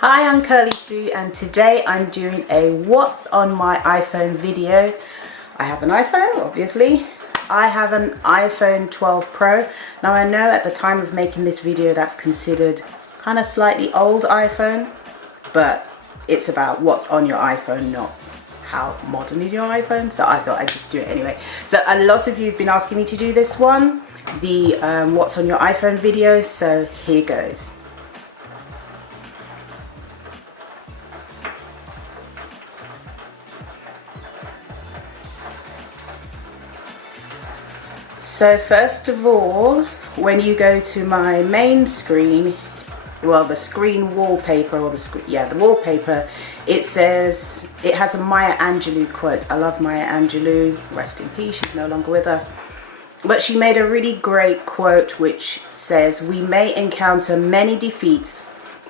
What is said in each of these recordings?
Hi, I'm Kirly-sue and today I'm doing a what's on my iPhone video. I have an iPhone, obviously. I have an iPhone 12 Pro. Now I know at the time of making this video that's considered kind of slightly old iPhone, but it's about what's on your iPhone, not how modern is your iPhone. So I thought I'd just do it anyway. So a lot of you have been asking me to do this one, the what's on your iPhone video, so here goes. So first of all, when you go to my main screen, well, the screen wallpaper, or the wallpaper, it says, it has a Maya Angelou quote. I love Maya Angelou, rest in peace, she's no longer with us. But she made a really great quote which says, "We may encounter many defeats,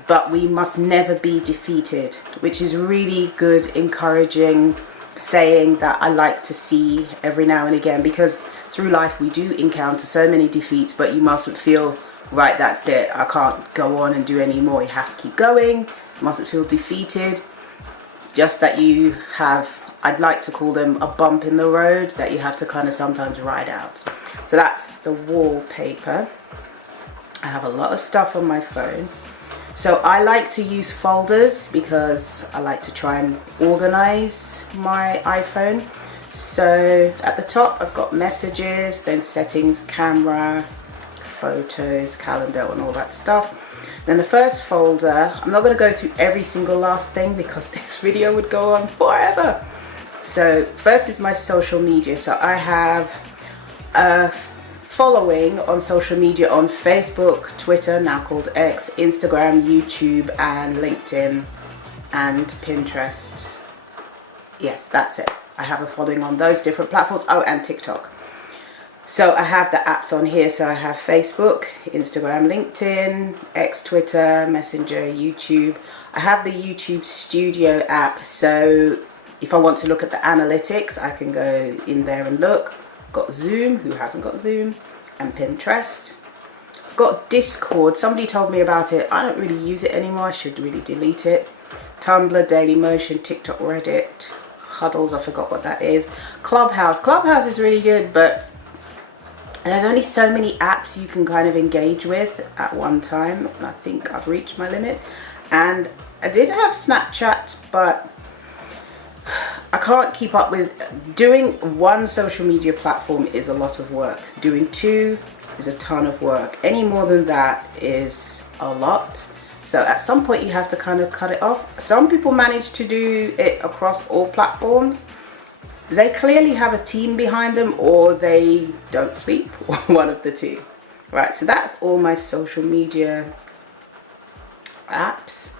but we must never be defeated," which is really good, encouraging saying that I like to see every now and again, because through life we do encounter so many defeats, but you mustn't feel, right, that's it, I can't go on and do any more. You have to keep going. You mustn't feel defeated. Just that you have, I'd like to call them a bump in the road that you have to kind of sometimes ride out. So that's the wallpaper. I have a lot of stuff on my phone. So I like to use folders because I like to try and organize my iPhone. So at the top I've got messages, then settings, camera, photos, calendar and all that stuff. Then the first folder, I'm not going to go through every single last thing because this video would go on forever. So first is my social media. So I have a following on social media on Facebook, Twitter, now called X, Instagram, YouTube and LinkedIn and Pinterest. Yes, that's it. I have a following on those different platforms. Oh, and TikTok. So I have the apps on here. So I have Facebook, Instagram, LinkedIn, X, Twitter, Messenger, YouTube. I have the YouTube Studio app. So if I want to look at the analytics, I can go in there and look. I've got Zoom, who hasn't got Zoom, and Pinterest. I've got Discord. Somebody told me about it. I don't really use it anymore. I should really delete it. Tumblr, Dailymotion, TikTok, Reddit, Huddles, I forgot what that is. Clubhouse. Clubhouse is really good, but there's only so many apps you can kind of engage with at one time. I think I've reached my limit. And I did have Snapchat, but I can't keep up with doing one social media platform is a lot of work. Doing two is a ton of work. Any more than that is a lot. So at some point you have to kind of cut it off. Some people manage to do it across all platforms. They clearly have a team behind them, or they don't sleep, or one of the two. Right, so that's all my social media apps.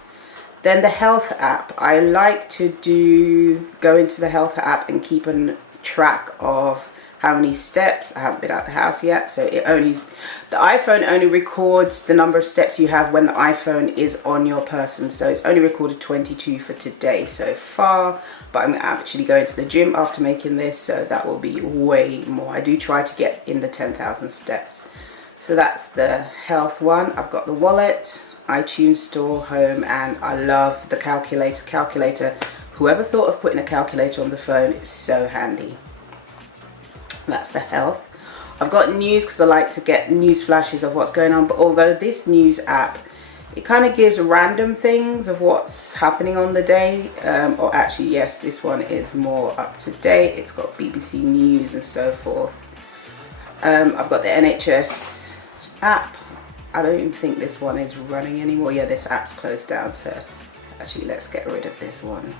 Then the health app. I like to go into the health app and keep a track of how many steps. I haven't been out the house yet, so the iPhone only records the number of steps you have when the iPhone is on your person. So it's only recorded 22 for today so far, but I'm actually going to the gym after making this, so that will be way more. I do try to get in the 10,000 steps. So that's the health one. I've got the wallet, iTunes Store, home, and I love the calculator. Whoever thought of putting a calculator on the phone is so handy. That's the health. I've got news because I like to get news flashes of what's going on, but although this news app, it kind of gives random things of what's happening on the day, or actually yes, this one is more up to date. It's got BBC News and so forth. I've got the NHS app. I don't even think this one is running anymore. Yeah, this app's closed down, so actually let's get rid of this one.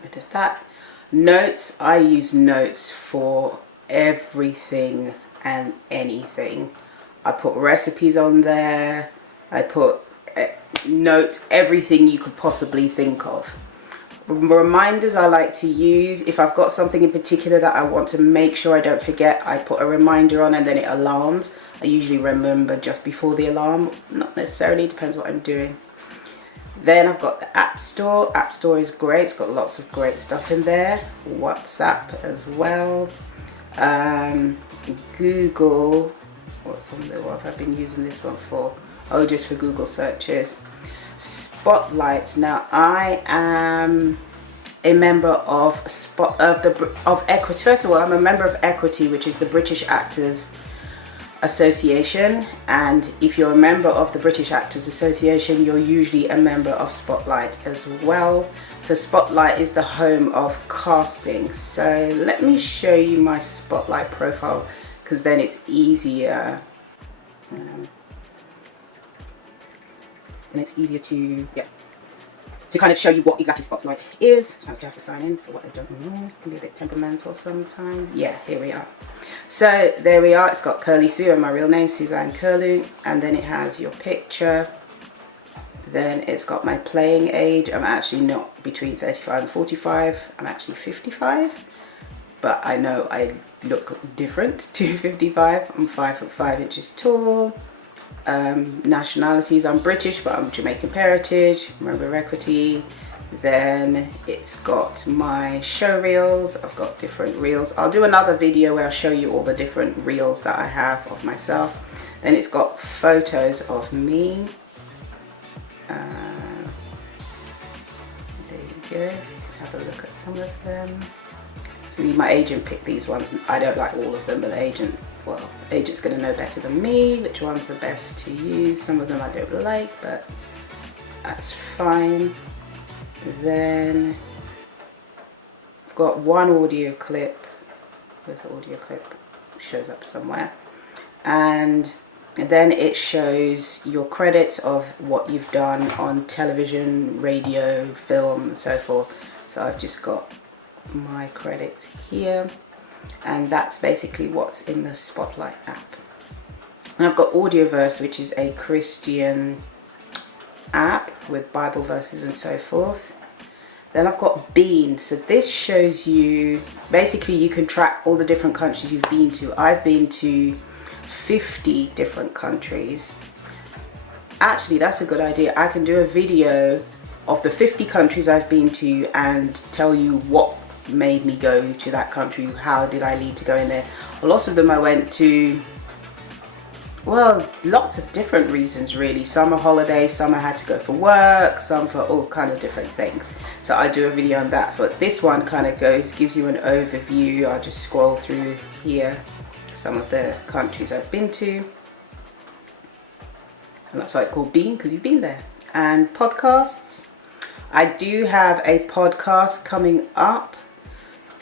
Rid of that. Notes. I use Notes for everything and anything. I put recipes on there. I put notes, everything you could possibly think of. Reminders I like to use. If I've got something in particular that I want to make sure I don't forget, I put a reminder on and then it alarms. I usually remember just before the alarm, not necessarily, depends what I'm doing. Then I've got the App Store. App Store is great, it's got lots of great stuff in there. WhatsApp as well. Google, what have I been using this one for? or just for Google searches. Spotlight. Now I am a member of Equity. First of all, I'm a member of Equity, which is the British Actors Association, and if you're a member of the British Actors Association, you're usually a member of Spotlight as well. So Spotlight is the home of casting. So let me show you my Spotlight profile, because then it's easier. And it's easier to kind of show you what exactly Spotlight is. I have to sign in for what I don't know. It can be a bit temperamental sometimes. Yeah, here we are. So there we are. It's got Kirly-sue and my real name, Suzanne Kirly, and then it has your picture. Then it's got my playing age. I'm actually not between 35 and 45. I'm actually 55, but I know I look different to 55. I'm 5'5" tall. Nationalities, I'm British, but I'm Jamaican heritage, member of Equity. Then it's got my show reels. I've got different reels. I'll do another video where I'll show you all the different reels that I have of myself. Then it's got photos of me. There you go. Have a look at some of them. So my agent picked these ones. I don't like all of them, but the agent's going to know better than me which ones are best to use. Some of them I don't like, but that's fine. Then I've got one audio clip. Where's the audio clip? Shows up somewhere. And then it shows your credits of what you've done on television, radio, film, and so forth. So I've just got my credits here, and that's basically what's in the Spotlight app. And I've got Audioverse, which is a Christian app with Bible verses and so forth. Then I've got Bean. So this shows you, basically you can track all the different countries you've been to. I've been to 50 different countries. Actually, that's a good idea. I can do a video of the 50 countries I've been to and tell you what made me go to that country, how did I lead to go in there. A lot of them I went to, well, lots of different reasons really. Some are holidays, some I had to go for work, some for all kind of different things. So I do a video on that, but this one kind of gives you an overview. I'll just scroll through here some of the countries I've been to, and that's why it's called Bean, because you've been there. And podcasts, I do have a podcast coming up,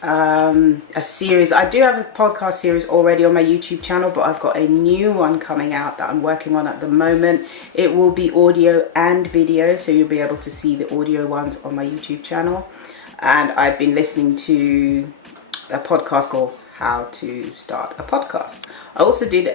a series. I do have a podcast series already on my YouTube channel, but I've got a new one coming out that I'm working on at the moment. It will be audio and video, so you'll be able to see the audio ones on my YouTube channel. And I've been listening to a podcast called How to Start a Podcast. I also did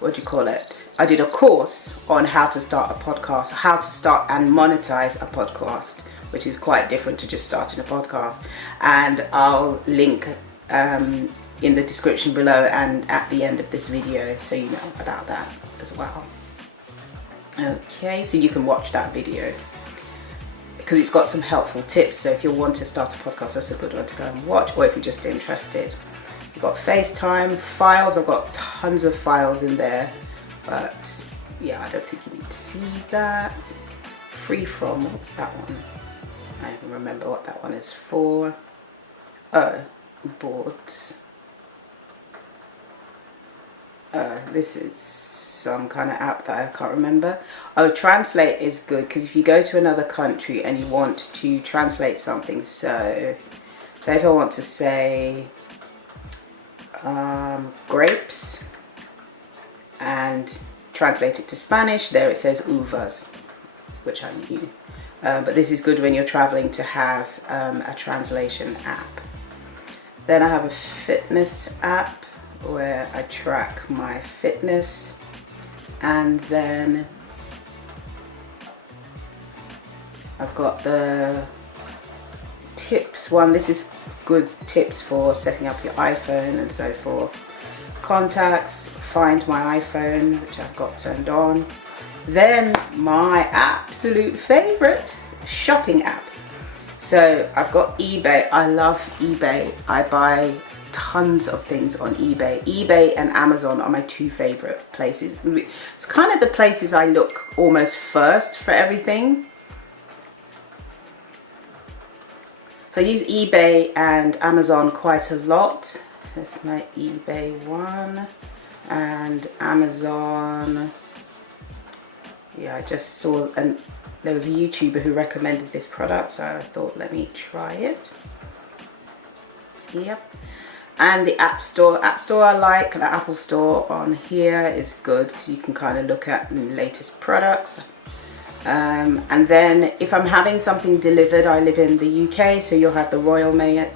what do you call it? I did a course on how to start a podcast, how to start and monetize a podcast, which is quite different to just starting a podcast. And I'll link in the description below and at the end of this video, so you know about that as well. Okay, so you can watch that video because it's got some helpful tips. So if you want to start a podcast, that's a good one to go and watch, or if you're just interested. You've got FaceTime, files. I've got tons of files in there, but yeah, I don't think you need to see that. Freeform, what was that one? I don't even remember what that one is for. Oh, boards. This is some kind of app that I can't remember. Oh, Translate is good, because if you go to another country and you want to translate something, so say if I want to say grapes and translate it to Spanish, there it says uvas, which I knew. But this is good when you're traveling to have a translation app. Then I have a fitness app where I track my fitness, and then I've got the tips one. This is good tips for setting up your iPhone and so forth. Contacts, find my iPhone, which I've got turned on. Then my absolute favorite, shopping app. So I've got eBay. I love eBay. I buy tons of things on eBay. eBay and Amazon are my two favorite places. It's kind of the places I look almost first for everything. So I use eBay and Amazon quite a lot. That's my eBay one, and Amazon. Yeah, I just saw, and there was a YouTuber who recommended this product, so I thought, let me try it. Yep. And the App Store I like. The Apple Store on here is good because you can kind of look at the latest products. And then if I'm having something delivered, I live in the UK, so you'll have the Royal Mail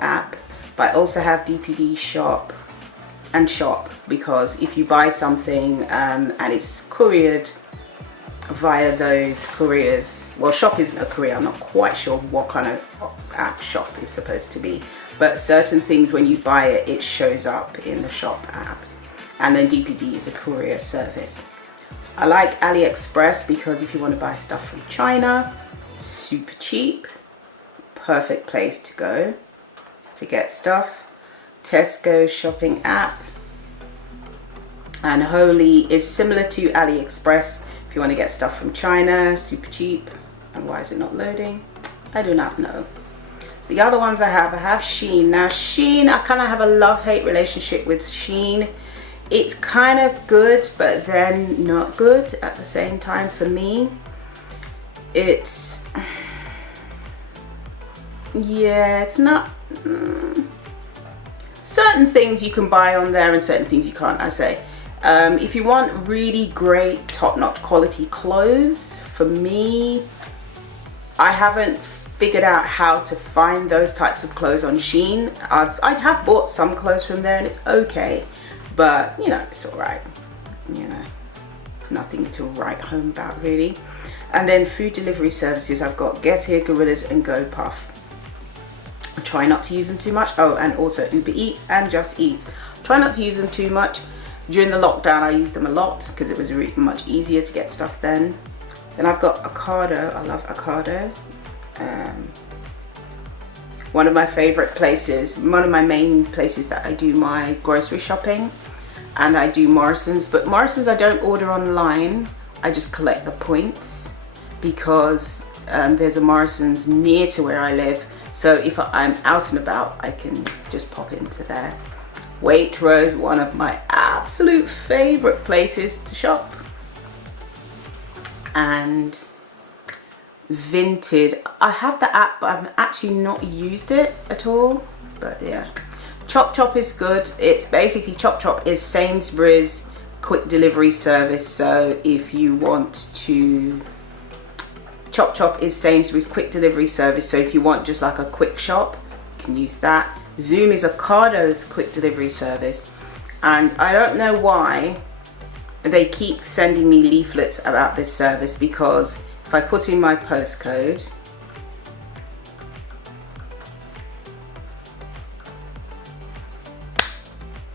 app, but I also have DPD Shop and Shop, because if you buy something and it's couriered via those couriers, well, Shop isn't a courier, I'm not quite sure what kind of app Shop is supposed to be, but certain things when you buy it, it shows up in the Shop app. And then DPD is a courier service. I like AliExpress because if you want to buy stuff from China, super cheap, perfect place to go to get stuff. Tesco shopping app, and Holy is similar to AliExpress if you want to get stuff from China, super cheap. And why is it not loading? I do not know. So the other ones I have Shein. Now Shein, I kind of have a love-hate relationship with Shein. It's kind of good, but then not good at the same time for me. It's, yeah, it's not, certain things you can buy on there and certain things you can't, I say. If you want really great top-notch quality clothes, for me, I haven't figured out how to find those types of clothes on Shein. I have bought some clothes from there and it's okay. But, you know, it's all right, you know, nothing to write home about really. And then food delivery services, I've got Get Here, Gorillas and GoPuff. I try not to use them too much. Oh, and also Uber Eats and Just Eat. Try not to use them too much. During the lockdown, I used them a lot because it was really much easier to get stuff then. Then I've got Ocado. I love Ocado. One of my favorite places, one of my main places that I do my grocery shopping, and I do Morrison's, but Morrison's I don't order online, I just collect the points because there's a Morrison's near to where I live, so if I'm out and about I can just pop into there. Waitrose, one of my absolute favorite places to shop. And Vinted, I have the app but I've actually not used it at all, but yeah. Chop is good. It's basically, Chop is Sainsbury's quick delivery service, so if you want to, Chop is Sainsbury's quick delivery service, so if you want just like a quick shop, you can use that. Zoom is Ocado's quick delivery service, and I don't know why they keep sending me leaflets about this service, because if I put in my postcode,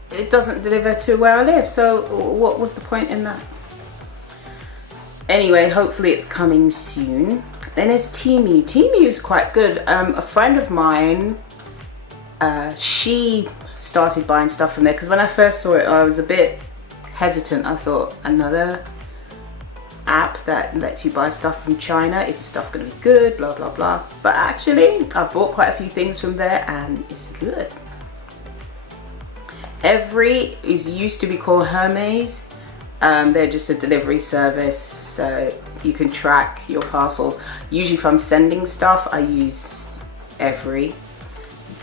it doesn't deliver to where I live, so what was the point in that? Anyway, hopefully it's coming soon. Then there's Temu. Temu is quite good. A friend of mine, she started buying stuff from there, because when I first saw it I was a bit hesitant. I thought, another app that lets you buy stuff from China, is the stuff going to be good, blah blah blah, but actually I've bought quite a few things from there and it's good. Every is used to be called Hermes. They're just a delivery service, so you can track your parcels. Usually if I'm sending stuff I use Every.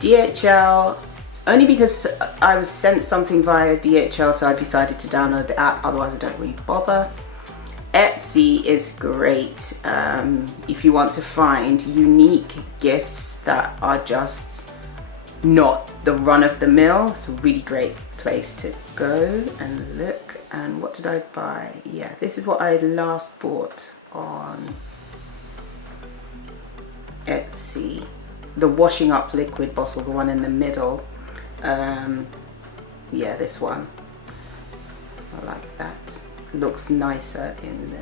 DHL, only because I was sent something via DHL, so I decided to download the app, otherwise I don't really bother. Etsy is great if you want to find unique gifts that are just not the run-of-the-mill. It's a really great place to go and look. And what did I buy? Yeah, this is what I last bought on Etsy. The washing up liquid bottle, the one in the middle. Yeah, this one. I like that. Looks nicer in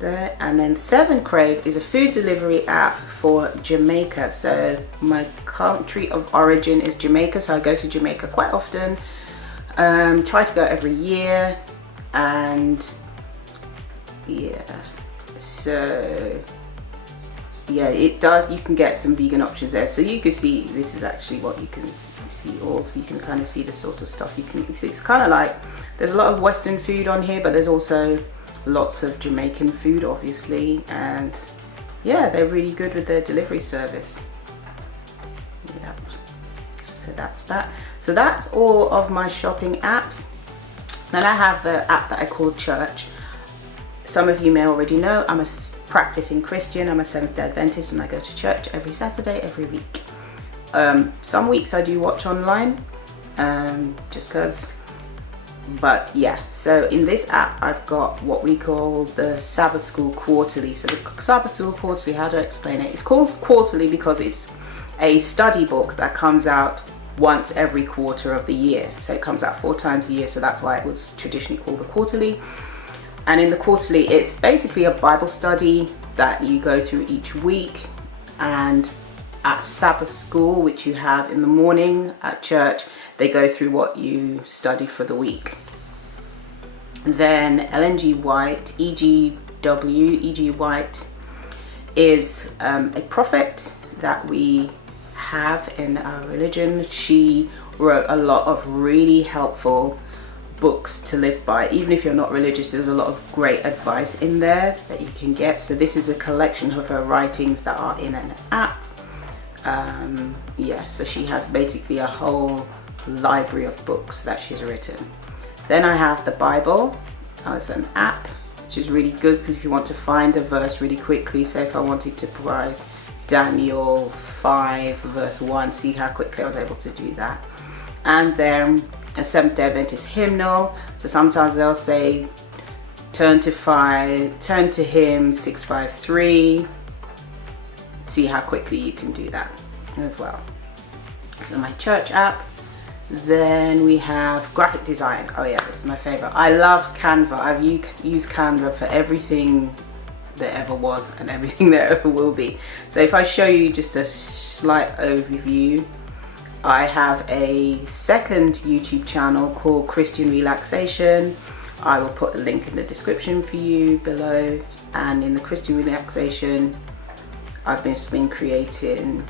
there. And then 7 Crave is a food delivery app for Jamaica. So my country of origin is Jamaica, so I go to Jamaica quite often. Try to go every year, and yeah, so yeah, it does, you can get some vegan options there. So you can see, this is actually what you can see also, you can kind of see the sort of stuff you can, it's kind of like, there's a lot of Western food on here, but there's also lots of Jamaican food obviously, and yeah, they're really good with their delivery service. Yeah, so that's that. So that's all of my shopping apps. Then I have the app that I call Church. Some of you may already know I'm a practicing Christian. I'm a Seventh-day Adventist, and I go to church every Saturday, every week. Some weeks I do watch online, just because. But yeah, so in this app I've got what we call the Sabbath School Quarterly. So the Sabbath School Quarterly, how do I explain it? It's called Quarterly because it's a study book that comes out once every quarter of the year. So it comes out 4 times a year, so that's why it was traditionally called the Quarterly. And in the Quarterly, it's basically a Bible study that you go through each week. And at Sabbath School, which you have in the morning at church, they go through what you studied for the week. Then Ellen G. White, E.G. White, is a prophet that we have in our religion. She wrote a lot of really helpful books to live by. Even if you're not religious, there's a lot of great advice in there that you can get. So this is a collection of her writings that are in an app. Yeah, so she has basically a whole library of books that she's written. Then I have the Bible as an app, which is really good because if you want to find a verse really quickly, so if I wanted to provide Daniel 5 verse 1, see how quickly I was able to do that. And then a Seventh-day Adventist hymnal. So sometimes they'll say turn to hymn 653. See how quickly you can do that as well. So my church app. Then we have graphic design. Oh yeah, this is my favorite. I love Canva. I've used Canva for everything there ever was and everything there ever will be. So if I show you just a slight overview, I have a second YouTube channel called Christian Relaxation. I will put a link in the description for you below. And in the Christian Relaxation, I've just been creating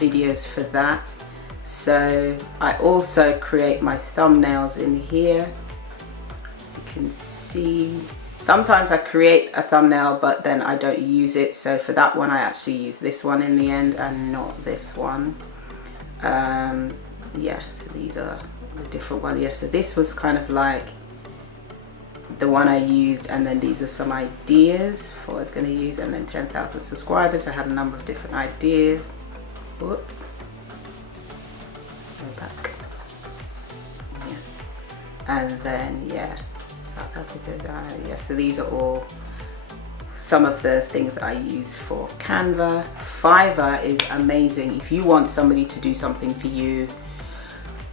videos for that. So I also create my thumbnails in here. As you can see, sometimes I create a thumbnail but then I don't use it, so for that one I actually use this one in the end and not this one. Yeah, so these are the different ones. Yeah, so this was kind of like the one I used, and then these were some ideas for what I was going to use, and then 10,000 subscribers. I had a number of different ideas. Whoops, go back. Yeah, and then yeah, yeah, so these are all some of the things I use for Canva. Fiverr is amazing if you want somebody to do something for you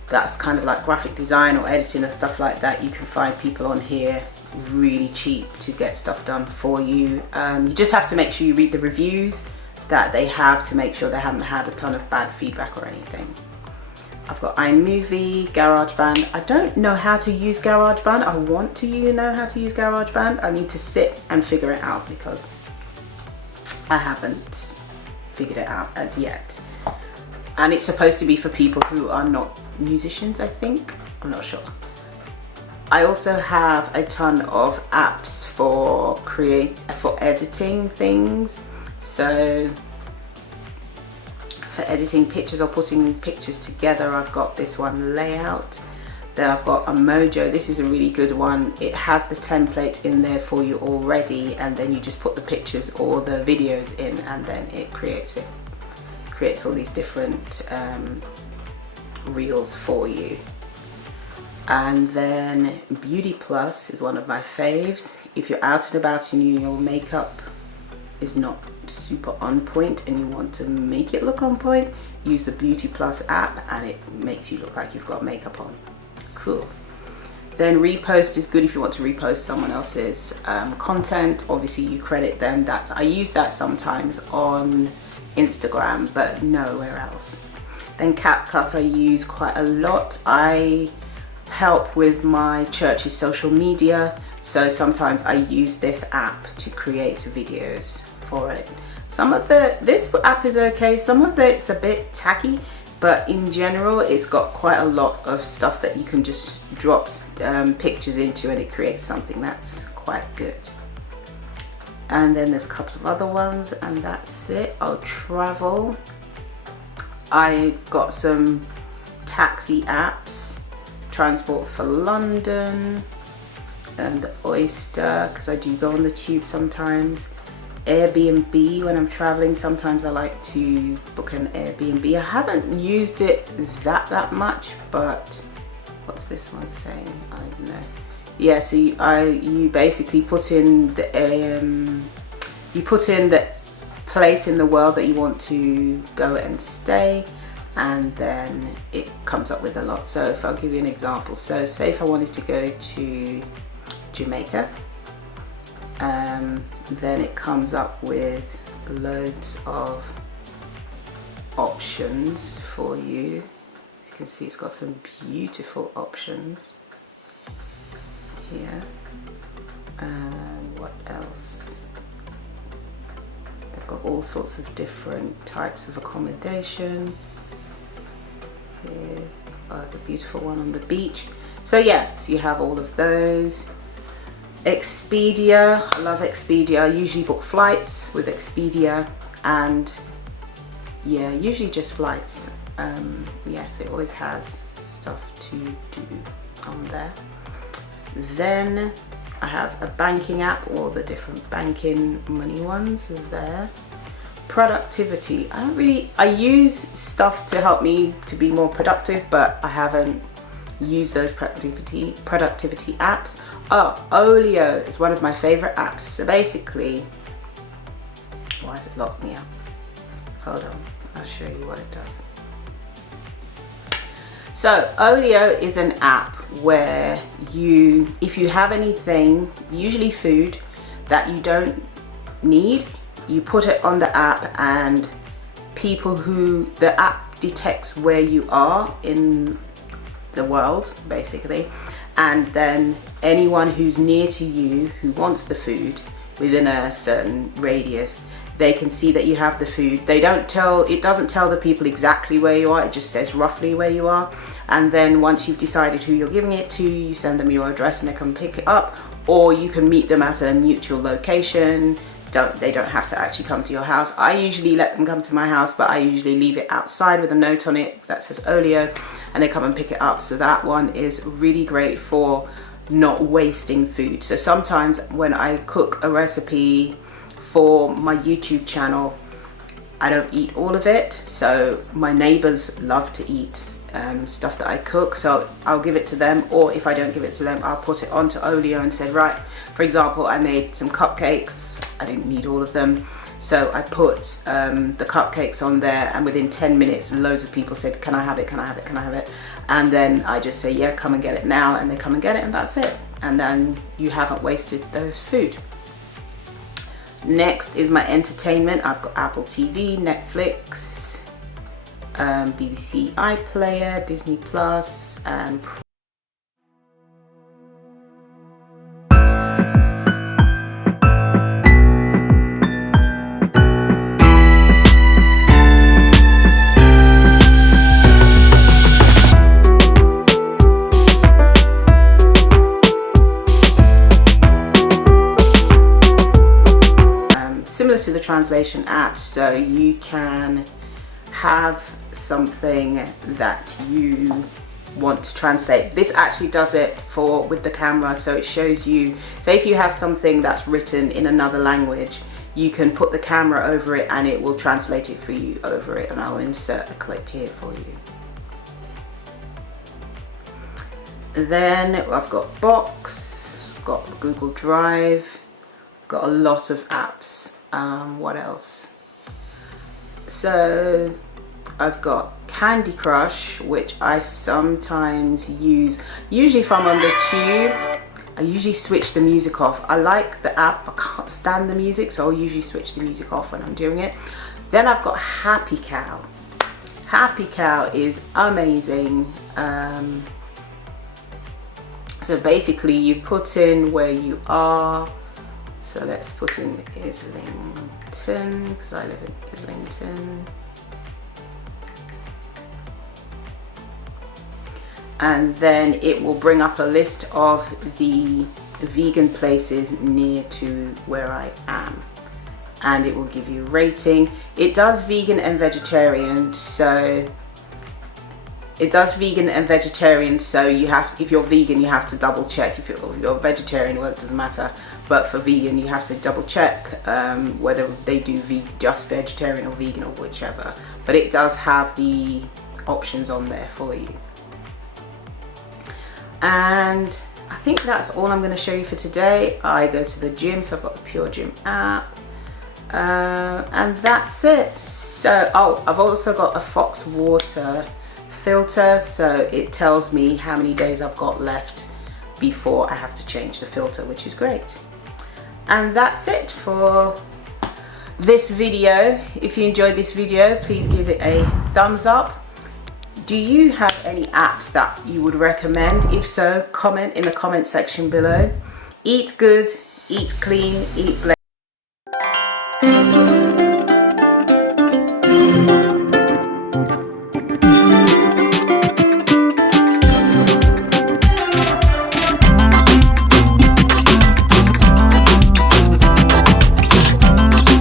that's kind of like graphic design or editing and stuff like that. You can find people on here really cheap to get stuff done for you. You just have to make sure you read the reviews that they have to make sure they haven't had a ton of bad feedback or anything. I've got iMovie, GarageBand. I don't know how to use GarageBand. I want to know how to use GarageBand. I need to sit and figure it out because I haven't figured it out as yet. And it's supposed to be for people who are not musicians, I think. I'm not sure. I also have a ton of apps for editing things. So for editing pictures or putting pictures together, I've got this one, Layout. Then I've got a Mojo. This is a really good one. It has the template in there for you already, and then you just put the pictures or the videos in, and then it creates all these different reels for you. And then Beauty Plus is one of my faves. If you're out and about and your makeup is not super on point and you want to make it look on point, use the Beauty Plus app and it makes you look like you've got makeup on. Cool. Then repost is good if you want to repost someone else's content. Obviously you credit them. I use that sometimes on Instagram, but nowhere else. Then CapCut I use quite a lot. I help with my church's social media, so sometimes I use this app to create videos for it. This app is okay, some of it's a bit tacky, but in general it's got quite a lot of stuff that you can just drop pictures into and it creates something that's quite good. And then there's a couple of other ones, and that's it. I'll travel. I've got some taxi apps, Transport for London and Oyster, because I do go on the tube sometimes. Airbnb when I'm traveling, sometimes I like to book an Airbnb. I haven't used it that much, but what's this one saying? I don't know. Yeah, so you basically put in the place in the world that you want to go and stay, and then it comes up with a lot. So if I'll give you an example, so say if I wanted to go to Jamaica, then it comes up with loads of options for you. As you can see, it's got some beautiful options here. And what else? They've got all sorts of different types of accommodation. Here, the beautiful one on the beach. So yeah, so you have all of those. Expedia, I love Expedia. I usually book flights with Expedia, and yeah, usually just flights. Yes, it always has stuff to do on there. Then I have a banking app, all the different banking money ones are there. Productivity, I use stuff to help me to be more productive, but I haven't used those productivity apps. Oh, Olio is one of my favorite apps. So basically, why is it locked me up? Hold on, I'll show you what it does. So Olio is an app where if you have anything, usually food, that you don't need, you put it on the app, and the app detects where you are in the world basically, and then anyone who's near to you who wants the food within a certain radius, they can see that you have the food. It doesn't tell the people exactly where you are, it just says roughly where you are. And then once you've decided who you're giving it to, you send them your address and they come pick it up, or you can meet them at a mutual location. They don't have to actually come to your house. I usually let them come to my house, but I usually leave it outside with a note on it that says Olio, and they come and pick it up. So that one is really great for not wasting food. So sometimes when I cook a recipe for my YouTube channel, I don't eat all of it. So my neighbors love to eat stuff that I cook, so I'll give it to them, or if I don't give it to them, I'll put it onto Olio and said, right, for example, I made some cupcakes, I didn't need all of them, so I put the cupcakes on there, and within 10 minutes loads of people said, can I have it, can I have it, can I have it? And then I just say, yeah, come and get it now, and they come and get it, and that's it. And then you haven't wasted those food. Next is my entertainment. I've got Apple TV, Netflix, BBC iPlayer, Disney Plus, and similar to the translation app, so you can have something that you want to translate. This actually does it with the camera, so it shows you, say if you have something that's written in another language, you can put the camera over it and it will translate it for you over it, and I'll insert a clip here for you. Then I've got Box, I've got Google Drive, got a lot of apps. What else? So I've got Candy Crush, which I sometimes use. Usually if I'm on the tube, I usually switch the music off. I like the app, I can't stand the music, so I'll usually switch the music off when I'm doing it. Then I've got Happy Cow. Happy Cow is amazing. So basically you put in where you are. So let's put in Islington, because I live in Islington. And then it will bring up a list of the vegan places near to where I am. And it will give you a rating. It does vegan and vegetarian, so you have, if you're vegan, you have to double check. If you're vegetarian, well, it doesn't matter, but for vegan you have to double check whether they do just vegetarian or vegan or whichever, but it does have the options on there for you. And I think that's all I'm going to show you for today. I go to the gym, so I've got the Pure Gym app. And that's it. So, oh, I've also got a Fox water filter, so it tells me how many days I've got left before I have to change the filter, which is great. And that's it for this video. If you enjoyed this video, please give it a thumbs up. Do you have any apps that you would recommend? If so, comment in the comment section below. Eat good, eat clean, eat blessed.